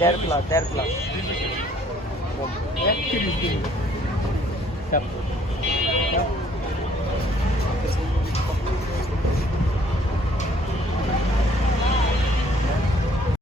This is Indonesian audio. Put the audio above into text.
দেড় প্লাস দেড় প্লাস